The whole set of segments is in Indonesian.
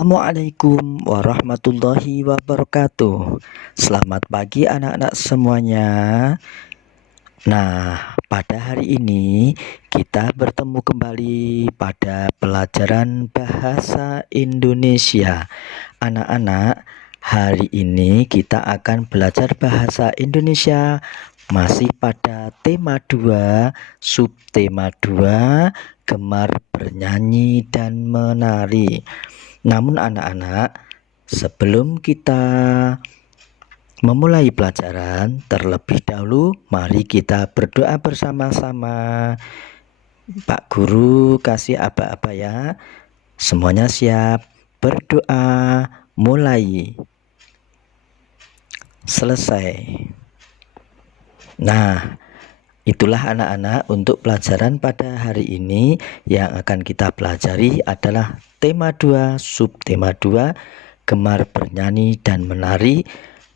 Assalamualaikum warahmatullahi wabarakatuh. Selamat pagi anak-anak semuanya. Nah, pada hari ini kita bertemu kembali pada pelajaran bahasa Indonesia. Anak-anak, hari ini kita akan belajar bahasa Indonesia masih pada tema 2, subtema 2, gemar bernyanyi dan menari. Namun anak-anak, sebelum kita memulai pelajaran, terlebih dahulu mari kita berdoa bersama-sama. Pak Guru kasih apa-apa ya. Semuanya siap? Berdoa, mulai. Selesai. Nah, itulah anak-anak untuk pelajaran pada hari ini. Yang akan kita pelajari adalah tema 2, subtema 2, gemar bernyanyi dan menari.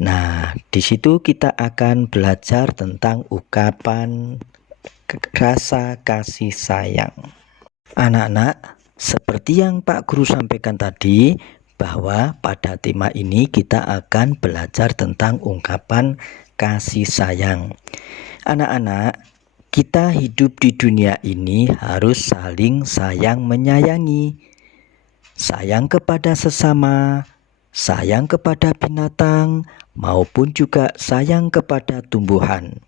Nah, di situ kita akan belajar tentang ungkapan rasa kasih sayang. Anak-anak, seperti yang Pak Guru sampaikan tadi, bahwa pada tema ini kita akan belajar tentang ungkapan kasih sayang. Anak-anak, kita hidup di dunia ini harus saling sayang menyayangi. Sayang kepada sesama, sayang kepada binatang, maupun juga sayang kepada tumbuhan.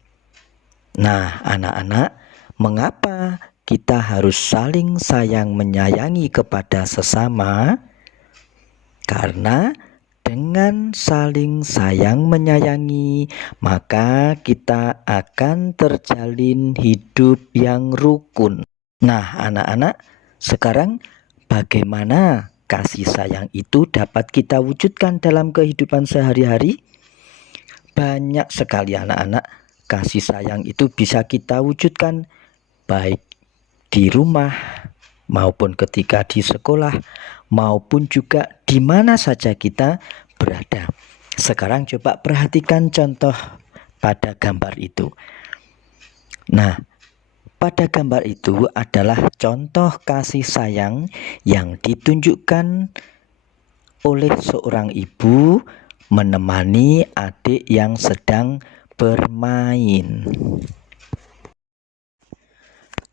Nah, anak-anak, mengapa kita harus saling sayang menyayangi kepada sesama? Karena dengan saling sayang menyayangi, maka kita akan terjalin hidup yang rukun. Nah, anak-anak, sekarang bagaimana kasih sayang itu dapat kita wujudkan dalam kehidupan sehari-hari? Banyak sekali anak-anak, kasih sayang itu bisa kita wujudkan baik di rumah maupun ketika di sekolah maupun juga di mana saja kita berada. Sekarang coba perhatikan contoh pada gambar itu. Nah, pada gambar itu adalah contoh kasih sayang yang ditunjukkan oleh seorang ibu menemani adik yang sedang bermain.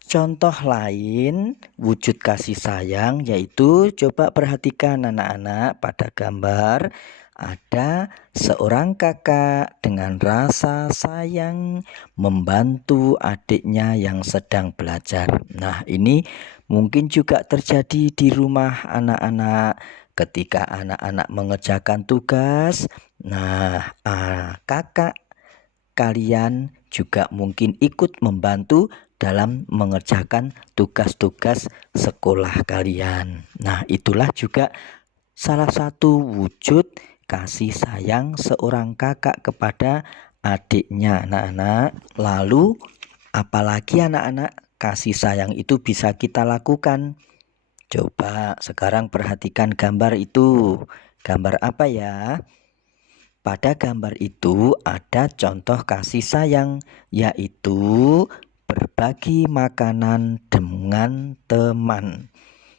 Contoh lain wujud kasih sayang yaitu, coba perhatikan anak-anak, pada gambar ada seorang kakak dengan rasa sayang membantu adiknya yang sedang belajar. Nah, ini mungkin juga terjadi di rumah anak-anak ketika anak-anak mengerjakan tugas. Nah, kakak kalian juga mungkin ikut membantu dalam mengerjakan tugas-tugas sekolah kalian. Nah, itulah juga salah satu wujud kasih sayang seorang kakak kepada adiknya, anak-anak. Lalu, apalagi anak-anak kasih sayang itu bisa kita lakukan? Coba sekarang perhatikan gambar itu. Gambar apa ya? Pada gambar itu ada contoh kasih sayang, yaitu berbagi makanan dengan teman.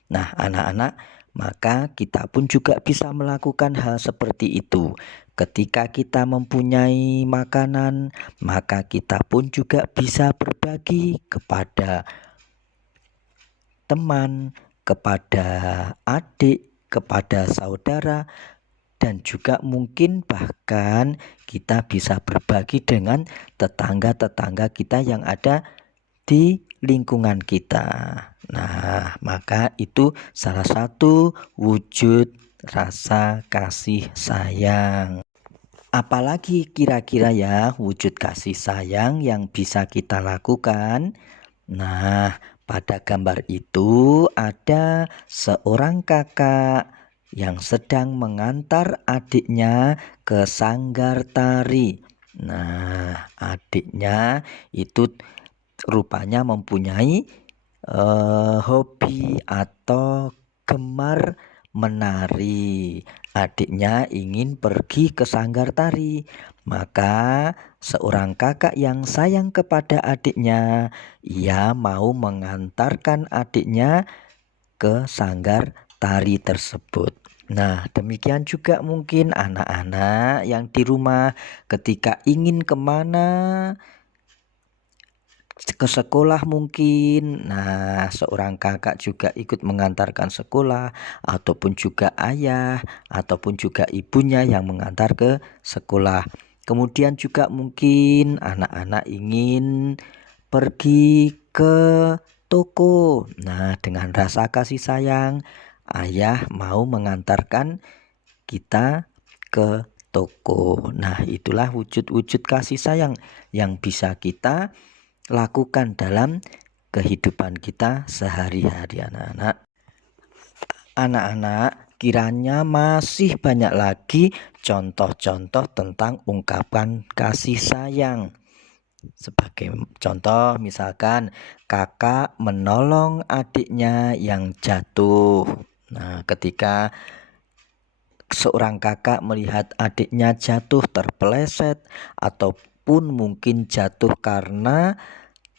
Nah, anak-anak, maka kita pun juga bisa melakukan hal seperti itu. Ketika kita mempunyai makanan, maka kita pun juga bisa berbagi kepada teman, kepada adik, kepada saudara, dan juga mungkin bahkan kita bisa berbagi dengan tetangga-tetangga kita yang ada di lingkungan kita. Nah, maka itu salah satu wujud rasa kasih sayang. Apalagi kira-kira ya wujud kasih sayang yang bisa kita lakukan? Nah, pada gambar itu ada seorang kakak yang sedang mengantar adiknya ke sanggar tari. Nah, adiknya itu rupanya mempunyai hobi atau gemar menari. Adiknya ingin pergi ke sanggar tari. Maka seorang kakak yang sayang kepada adiknya, ia mau mengantarkan adiknya ke sanggar tari tersebut. Nah, demikian juga mungkin anak-anak yang di rumah ketika ingin kemana ke sekolah mungkin. Nah, seorang kakak juga ikut mengantarkan sekolah, ataupun juga ayah, ataupun juga ibunya yang mengantar ke sekolah. Kemudian juga mungkin anak-anak ingin pergi ke toko. Nah, dengan rasa kasih sayang, ayah mau mengantarkan kita ke toko. Nah, itulah wujud-wujud kasih sayang yang bisa kita lakukan dalam kehidupan kita sehari-hari anak-anak. Anak-anak, kiranya masih banyak lagi contoh-contoh tentang ungkapan kasih sayang. Sebagai contoh misalkan kakak menolong adiknya yang jatuh. Nah, ketika seorang kakak melihat adiknya jatuh terpeleset ataupun mungkin jatuh karena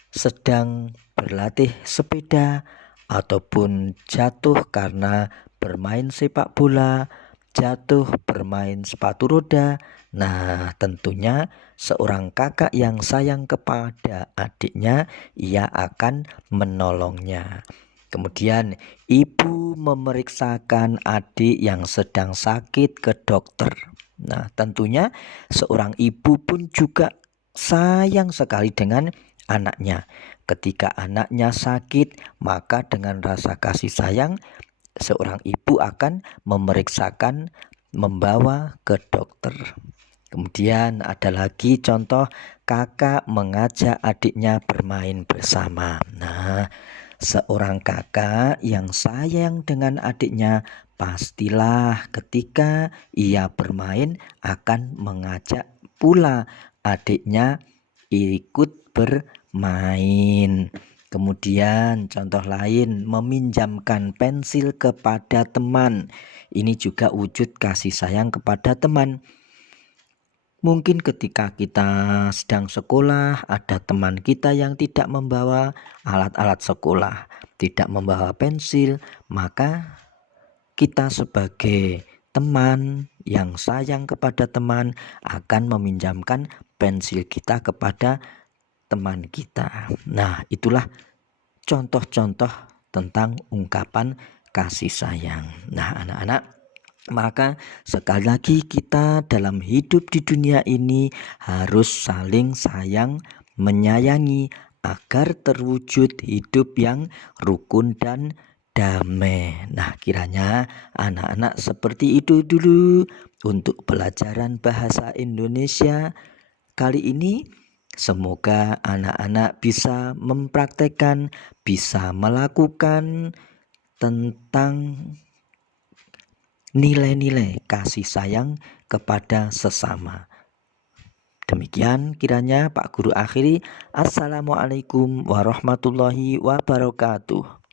sedang berlatih sepeda ataupun jatuh karena bermain sepak bola, jatuh bermain sepatu roda. Nah, tentunya seorang kakak yang sayang kepada adiknya, ia akan menolongnya. Kemudian ibu memeriksakan adik yang sedang sakit ke dokter. Nah, tentunya seorang ibu pun juga sayang sekali dengan anaknya. Ketika anaknya sakit, maka dengan rasa kasih sayang, seorang ibu akan memeriksakan, membawa ke dokter. Kemudian ada lagi contoh kakak mengajak adiknya bermain bersama. Nah, seorang kakak yang sayang dengan adiknya pastilah ketika ia bermain akan mengajak pula adiknya ikut bermain. Kemudian contoh lain, meminjamkan pensil kepada teman. Ini juga wujud kasih sayang kepada teman. Mungkin ketika kita sedang sekolah, ada teman kita yang tidak membawa alat-alat sekolah, tidak membawa pensil, maka kita sebagai teman yang sayang kepada teman akan meminjamkan pensil kita kepada teman kita. Nah, itulah contoh-contoh tentang ungkapan kasih sayang. Nah, anak-anak, maka sekali lagi kita dalam hidup di dunia ini harus saling sayang menyayangi agar terwujud hidup yang rukun dan damai. Nah, kiranya anak-anak seperti itu dulu untuk pelajaran bahasa Indonesia kali ini. Semoga anak-anak bisa mempraktekkan, bisa melakukan tentang nilai-nilai kasih sayang kepada sesama. Demikian kiranya Pak Guru akhiri. Assalamualaikum warahmatullahi wabarakatuh.